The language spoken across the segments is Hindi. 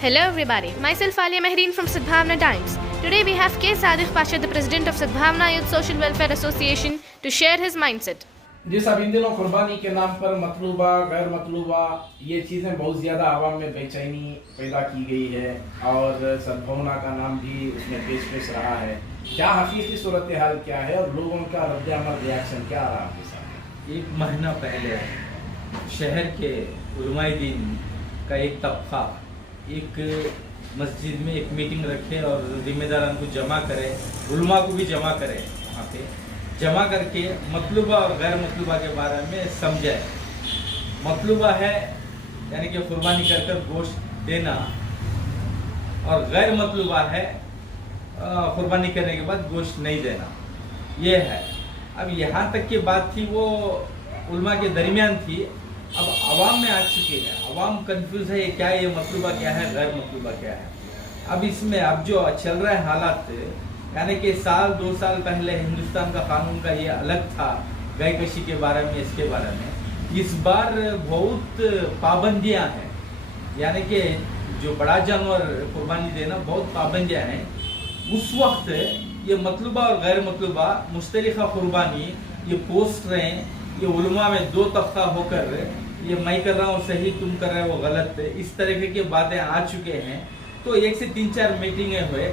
Hello everybody, myself Alia Mehreen from Sadbhavna Times. Today we have K. Sadiq Pasha, the President of Sadbhavna Youth Social Welfare Association, to share his mindset. जी साहब, इन दिनों कुर्बानी के नाम पर मतलूबा गैर मतलूबा ये चीज़ें बहुत ज़्यादा आवाम में बेचैनी पैदा की गई है और सद्भावना का नाम भी उसमें पेश रहा है। क्या हकीकी सूरत हाल क्या है और लोगों का रद्द-ए-अमल रिएक्शन क्या रहा आपके सामने? एक महीना पहले शहर के उलमाए दीन का एक तबका एक मस्जिद में एक मीटिंग रखे और जिम्मेदारान को जमा करे, उलमा को भी जमा करे, वहाँ पे जमा करके मतलूबा और गैर मतलूबा के बारे में समझाए। मतलूबा है यानी कि कुर्बानी कर कर गोश्त देना और गैर मतलूबा है कुर्बानी करने के बाद गोश्त नहीं देना, ये है। अब यहाँ तक की बात थी वो उलमा के दरमियान थी, अब आवाम में आ चुकी है। आवाम कंफ्यूज है, क्या ये मतलूबा क्या है, गैर मतलूबा क्या है। अब इसमें अब जो चल रहा है हालात, यानी कि साल 2 साल पहले हिंदुस्तान का कानून का ये अलग था गाय कशी के बारे में, इसके बारे में इस बार बहुत पाबंदियां हैं, यानी कि जो बड़ा जानवर कुर्बानी देना बहुत पाबंदियां हैं। उस वक्त ये मतलूबा और गैर मतलूबा मुश्तरका कुर्बानी ये पोस्ट रहे हैं, ये उलमा में 2 तबका होकर ये मैं कर रहा हूँ सही, तुम कर रहे हो गलत, इस तरह की बातें आ चुके हैं। तो 1 से 3-4 मीटिंगें हुए।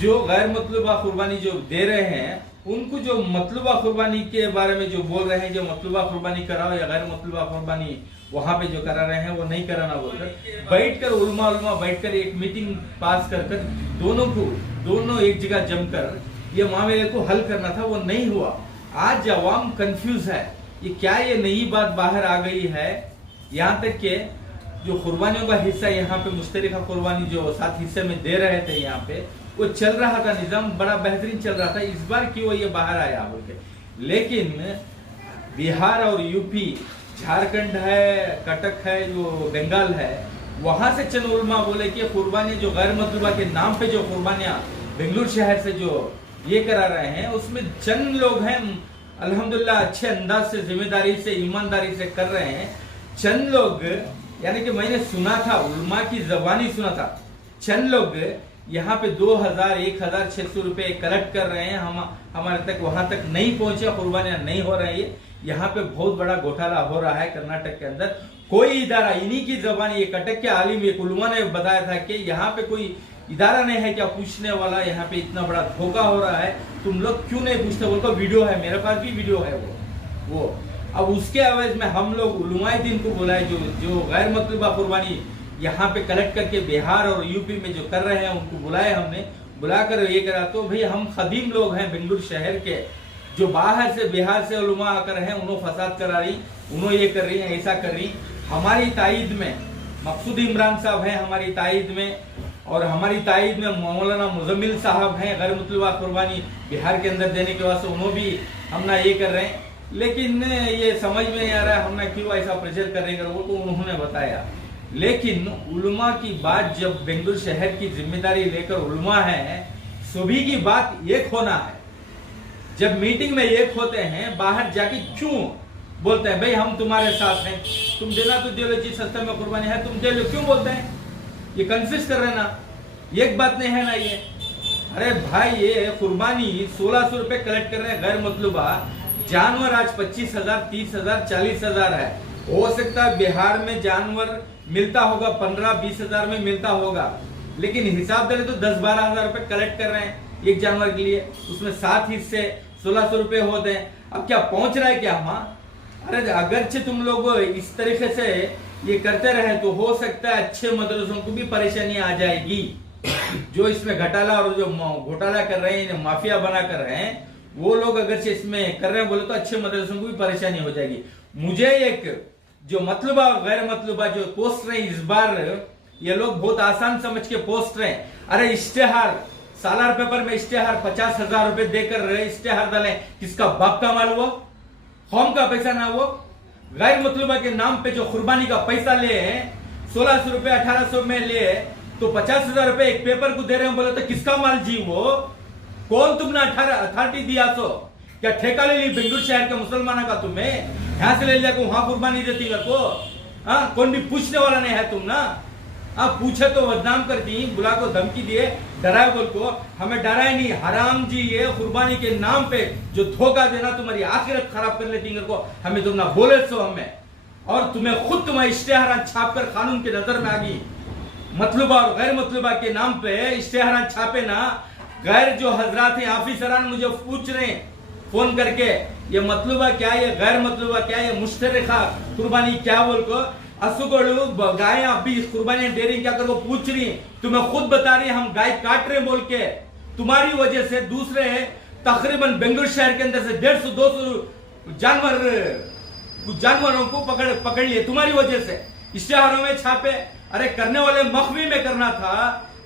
जो गैर मतलूबा कुर्बानी जो दे रहे हैं उनको जो मतलूबा कुर्बानी के बारे में जो बोल रहे हैं, जो मतलूबा कुर्बानी कराओ या गैर मतलूबा कुर्बानी वहां पे जो करा रहे हैं वो नहीं कराना बोलकर बैठकर उलमा बैठकर एक मीटिंग पास कर दोनों एक जगह जमकर ये मामले को हल करना था, वो नहीं हुआ। आज अवाम कंफ्यूज है, ये क्या ये नई बात बाहर आ गई है। यहाँ तक के जो कुर्बानियों का हिस्सा यहाँ पे मुश्तरका कुर्बानी जो 7 हिस्से में दे रहे थे, यहाँ पे वो चल रहा था, निजाम बड़ा बेहतरीन चल रहा था। इस बार क्यों ये बाहर आया बोल के, लेकिन बिहार और यूपी, झारखंड है, कटक है, जो बंगाल है, वहां से चंद उलमा बोले कि कुर्बानी जो गैर मतलूबा के नाम पे जो कुर्बानियां बेंगलुरु शहर से जो ये करा रहे हैं उसमें चंद लोग हैं अल्हम्दुलिल्लाह अच्छे अंदाज से, जिम्मेदारी से, ईमानदारी से कर रहे हैं। चंद लोग, यानी कि मैंने सुना था, उलमा की जबानी सुना था, चंद लोग यहाँ पे 2000, 1600 रुपए कलेक्ट कर रहे हैं, हमारे तक वहां तक नहीं पहुंचे, कुर्बानियां नहीं हो रही है। यहाँ पे बहुत बड़ा घोटाला हो रहा है कर्नाटक के अंदर। कोई इदारा, इन्हीं की जबानी, ये कटक के आलिम एक उलमा ने बताया था कि यहाँ पे कोई इदारा नहीं है क्या पूछने वाला, यहाँ पे इतना बड़ा धोखा हो रहा है, तुम लोग क्यों नहीं पूछते बोल को वीडियो है, मेरे पास भी वीडियो है वो। अब उसके आवाज में हम लोग उलमाए दिन को बुलाए, जो गैर मतलूबा कुर्बानी यहाँ पे कलेक्ट करके बिहार और यूपी में जो कर रहे हैं उनको बुलाए, हमने बुलाकर ये करा। तो भाई हम खदीम लोग हैं बेंगलुरु शहर के, जो बाहर से बिहार से उलमा आकर हैं, उन्होंने फसाद करा रही, उन्होंने ये कर रही है, ऐसा कर रही। हमारी तायद में मकसूद इमरान साहब हैं, हमारी तायद में, और हमारी तायद में मौलाना मुजम्मिल साहब हैं, गैर मतलूबा कुर्बानी बिहार के अंदर देने के वास्ते उन्होंने भी हमना ये कर रहे हैं। लेकिन ये समझ में नहीं आ रहा है हमने क्यों ऐसा प्रेशर कर रहे हैं, वो तो उन्होंने बताया। लेकिन उलमा की बात जब बेंगलुरु शहर की जिम्मेदारी लेकर उलमा है, सभी की बात एक होना है। जब मीटिंग में एक होते हैं, बाहर जाके क्यों बोलते हैं भाई हम तुम्हारे साथ हैं, तुम देना तो दे लो, जिस सस्ते में कुर्बानी है तुम दे लो, क्यों बोलते हैं? ये कंफ्यूज कर रहे ना, एक बात नहीं है ना ये। अरे भाई ये कुर्बानी 1600 रुपए कलेक्ट कर रहे हैं गैर मतलूबा, जानवर आज 25,000, 30,000, 40,000 है। हो सकता है बिहार में जानवर मिलता होगा 15-20 हजार में मिलता होगा, लेकिन हिसाब दे तो 10-12 हजार रुपए कलेक्ट कर रहे हैं एक जानवर के लिए, उसमें 7 हिस्से 1600 रुपए होते हैं। अब क्या पहुंच रहा है क्या हम? अरे अगरचे तुम लोग इस तरीके से ये करते रहे तो हो सकता है अच्छे मदरसों को भी परेशानी आ जाएगी। जो इसमें घोटाला और जो घोटाला कर रहे हैं, माफिया बना कर रहे हैं, वो लोग अगर से इसमें कर रहे हैं बोले तो अच्छे मदरसों को भी परेशानी हो जाएगी। मुझे एक जो मतलूबा और गैर मतलूबा जो पोस्ट रहे इस बार, ये लोग बहुत आसान समझ के पोस्ट रहे। अरे इश्तेहार, सालार पेपर में इश्तेहार 50,000 रुपए देकर इश्तेहार डाले, किसका बाप का माल वो, कौम का पैसा ना वो। गैर मतलूबा के नाम पे जो कुर्बानी का पैसा ले 1600 रुपए 1800 में ले, तो 50,000 रुपए एक पेपर को दे रहे हैं बोले तो किसका माल जी वो? कौन तुमने अथॉरिटी दिया? सो क्या ठेका ले ली बेंगलुरु शहर के मुसलमानों का? तुम्हें यहाँ से ले लिया को वहां कुर्बानी देती है को? हाँ, कौन भी पूछने वाला नहीं है तुम ना। आप पूछे तो बदनाम कर दी, बुला को धमकी दिए, डराए बोल को, हमें डराए नहीं। हराम जी ये कुर्बानी के नाम पे जो धोखा देना तुम्हारी आखिरत खराब कर लेती को, हमें तुम ना बोले सो हमें, और तुम्हें खुद तुम्हारे इश्तेहार छाप कर कानून की नजर में आ गई। मतलूबा और गैर मतलूबा के नाम पे इश्तेहार छापे ना, गैर जो हजरात हैं ऑफिसरान मुझे पूछ रहे हैं फोन करके, ये मतलूबा क्या, ये गैर मतलूबा क्या, ये मुश्तरका कुर्बानी क्या बोल को, असुगड़ू गाय अभी कुर्बानी डेयरी क्या कर वो पूछ रही, तुम्हें खुद बता रही हम गाय काट रहे बोल के। तुम्हारी वजह से दूसरे तकरीबन बेंगलुरु शहर के अंदर से 150-200 जानवरों को पकड़ लिए तुम्हारी वजह से, इश्तेहारों में छापे। अरे करने वाले मखवी में करना था,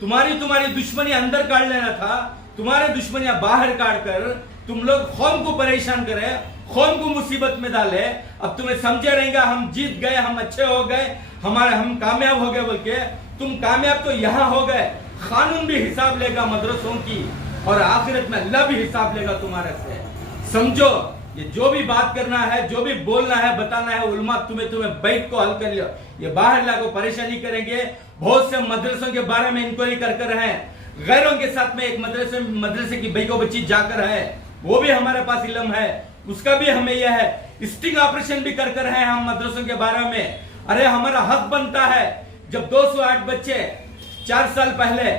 तुम्हारी दुश्मनी अंदर काट लेना था, तुम्हारे दुश्मनियां बाहर काट कर तुम लोग कौम को परेशान करे, कौम को मुसीबत में डाले। अब तुम्हें समझे रहेगा हम जीत गए, हम अच्छे हो गए, हम कामयाब हो गए बोल के। तुम कामयाब तो यहाँ हो गए, कानून भी हिसाब लेगा मदरसों की, और आखिरत में अल्लाह भी हिसाब लेगा तुम्हारे से। समझो, ये जो भी बात करना है, जो भी बोलना है, बताना है, उलमा तुम्हें बैठ को हल कर लियो। ये बाहर ला को परेशानी करेंगे। बहुत से मदरसों के बारे में इंक्वायरी कर हैं, गैरों के साथ में एक मदरसे की भाई को बच्ची जाकर है, वो भी हमारे पास इल्म है, उसका भी हमें यह है। स्टिंग ऑपरेशन भी कर हैं हम मदरसों के बारे में। अरे हमारा हक बनता है, जब 208 बच्चे 4 साल पहले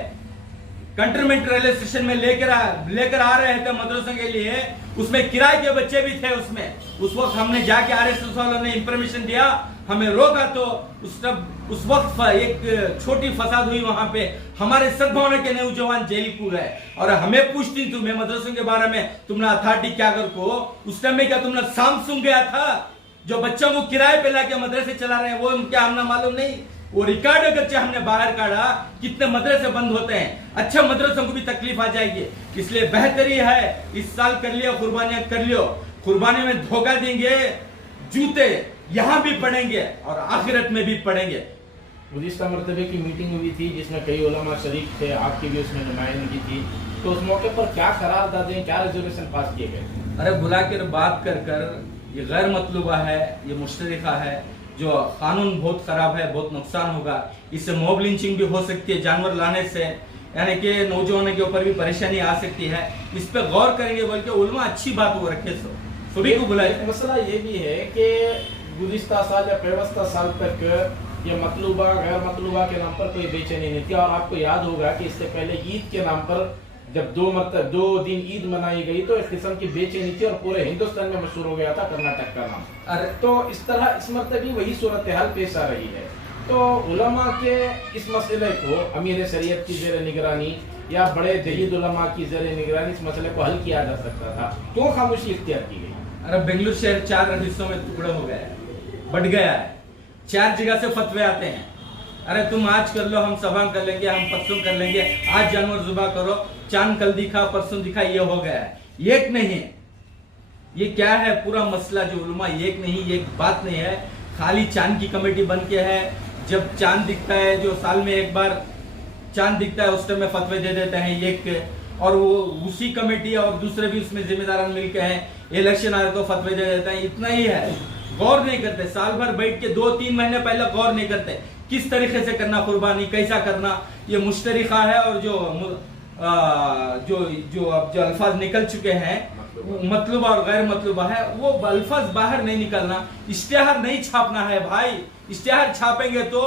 कंटोनमेंट रेलवे स्टेशन में लेकर आ रहे थे मदरसों के लिए, उसमें किराए के बच्चे भी थे उसमें। उस वक्त हमने जाके आरएसएस वालों ने इंफॉर्मेशन दिया, हमें रोका, तो उस वक्त एक छोटी फसाद हुई वहां पे, हमारे सद्भावना के नौजवान जेल को गए। और हमें पूछती तुम्हें मदरसों के बारे में, तुमने अथॉरिटी क्या कर को, उस टाइम में क्या तुमने सैमसंग गया था जो बच्चों को किराए पे लाके मदरसे चला रहे हैं, वो क्या हमने मालूम नहीं? वो रिकॉर्ड अगर हमने बाहर काढ़ा, कितने मदरसे बंद होते हैं, अच्छा मदरसों को भी तकलीफ आ जाएगी। इसलिए बेहतरी है इस साल कर लियो, कुर्बानियां कर लियो। कुर्बानी में धोखा देंगे, जूते यहाँ भी पड़ेंगे और आखिरत में भी पड़ेंगे। गुज़िश्ता मरतबे की मीटिंग हुई थी जिसमें कई उलमा शरीक थे, आपकी भी उसमें नुमाइंदगी थी, तो उस मौके पर क्या करारदादें, क्या रेजोल्यूशन पास किए गए? अरे बुला कर बात कर ये गैर मतलूबा है, ये मुश्तरका है, जो कानून बहुत खराब है, बहुत नुकसान होगा, इससे मॉब लिंचिंग भी हो सकती है जानवर लाने से, यानी कि नौजवानों के ऊपर भी परेशानी आ सकती है। इस पे गौर करेंगे बोल के उलमा अच्छी बात वो रखे, सभी को बुलाए। मसला ये भी है कि गुज़िश्ता साल या पेवस्ता साल तक ये मतलूबा गैर मतलूबा के नाम पर कोई बेचैनी नहीं थी। और आपको याद होगा कि इससे पहले ईद के नाम पर जब 2 दिन ईद मनाई गई तो इस किस्म की बेचैनी थी और पूरे हिंदुस्तान में मशहूर हो गया था कर्नाटक का नाम। अरे तो इस तरह इस मरतबे वही सूरत हाल पेश आ रही है। तो उलमा के इस मसले को अमीर शरीयत की ज़ेर निगरानी या बड़े जयीद उलमा की ज़ेर निगरानी इस मसले को हल किया जा सकता था, क्यों खामोशी इख्तियार की गई? अरे बेंगलुरु शहर 4 हिस्सों में टुकड़े हो गया है, बढ़ गया है, 4 जगह से फतवे आते हैं। अरे तुम आज कर लो, हम सभा कर लेंगे, हम परसों कर लेंगे, आज जानवर जुबा करो, चांद कल दिखा परसों दिखा, ये हो गया है। एक नहीं, ये क्या है पूरा मसला जो उलमा एक नहीं, एक बात नहीं है, खाली चांद की कमेटी बन के है। जब चांद दिखता है, जो साल में एक बार चांद दिखता है, उस टाइम में फतवे दे देते हैं एक, और वो उसी कमेटी और दूसरे भी उसमें जिम्मेदार मिलकर हैं, इलेक्शन आए तो फतवे दे देते हैं, इतना ही है। गौर नहीं करते, साल भर बैठ के 2-3 महीने पहले गौर नहीं करते किस तरीके से करना कुर्बानी, कैसा करना। ये मुश्तरिका है, और जो अब जो अल्फाज निकल चुके हैं मतलूबा और गैर मतलूबा है, वो अल्फाज बाहर नहीं निकलना, इश्तेहार नहीं छापना है भाई। इश्तेहार छापेंगे तो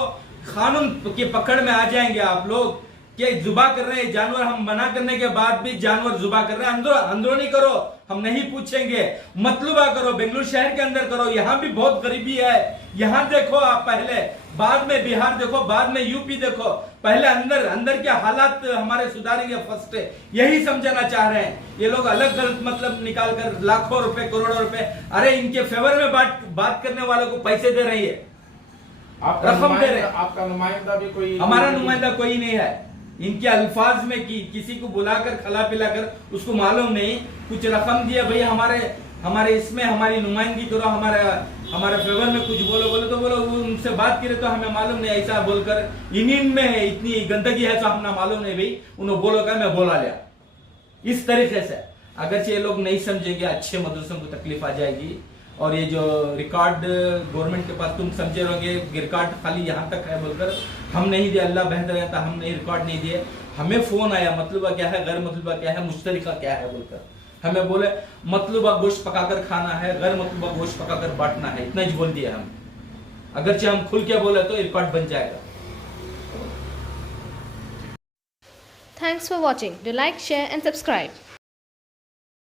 कानून के पकड़ में आ जाएंगे आप लोग। कि जुबा कर रहे हैं जानवर, हम मना करने के बाद भी जानवर जुबा कर रहे हैं, अंदरूनी करो, हम नहीं पूछेंगे, मतलूबा करो, बेंगलुरु शहर के अंदर करो। यहाँ भी बहुत गरीबी है, यहाँ देखो आप पहले, बाद में बिहार देखो, बाद में यूपी देखो, पहले अंदर के हालात हमारे सुधारेंगे फर्स्ट, यही समझाना चाह रहे हैं। ये लोग अलग गलत मतलब निकाल कर लाखों रुपए करोड़ों रुपए, अरे इनके फेवर में बात करने वालों को पैसे दे रही है, रकम दे रहे हैं। आपका नुमाइंदा भी कोई? हमारा नुमाइंदा कोई नहीं है। इनके अल्फाज में किसी को बुलाकर खिला पिलाकर, उसको मालूम नहीं, कुछ रकम दिया भाई हमारे इसमें हमारी नुमाइंदगी करो, हमारे फेवर में कुछ बोलो तो बोलो, उनसे बात करे तो हमें मालूम नहीं, ऐसा बोलकर इन में है इतनी गंदगी है, तो हमें मालूम नहीं भाई, उन्होंने बोलो का मैं बोला लिया। इस तरीके से अगर ये लोग नहीं समझेंगे, अच्छे मदरसों को तकलीफ आ जाएगी। और ये जो रिकॉर्ड गवर्नमेंट के पास तुम समझे रहोगे रिकॉर्ड खाली यहाँ तक है बोलकर, हम नहीं दिए, अल्लाह बेहतर है, तो हमने रिकॉर्ड नहीं दिए। हमें फ़ोन आया मतलूबा क्या है, गैर मतलूबा क्या है, मुश्तरिका क्या है बोलकर। हमें बोले मतलूबा गोश्त पकाकर खाना है, गैर मतलूबा गोश्त पकाकर बांटना है, इतना ही बोल दिया हम। अगरचे हम खुल के बोले तो रिकॉर्ड बन जाएगा। Thanks for watching. Do like, share and subscribe.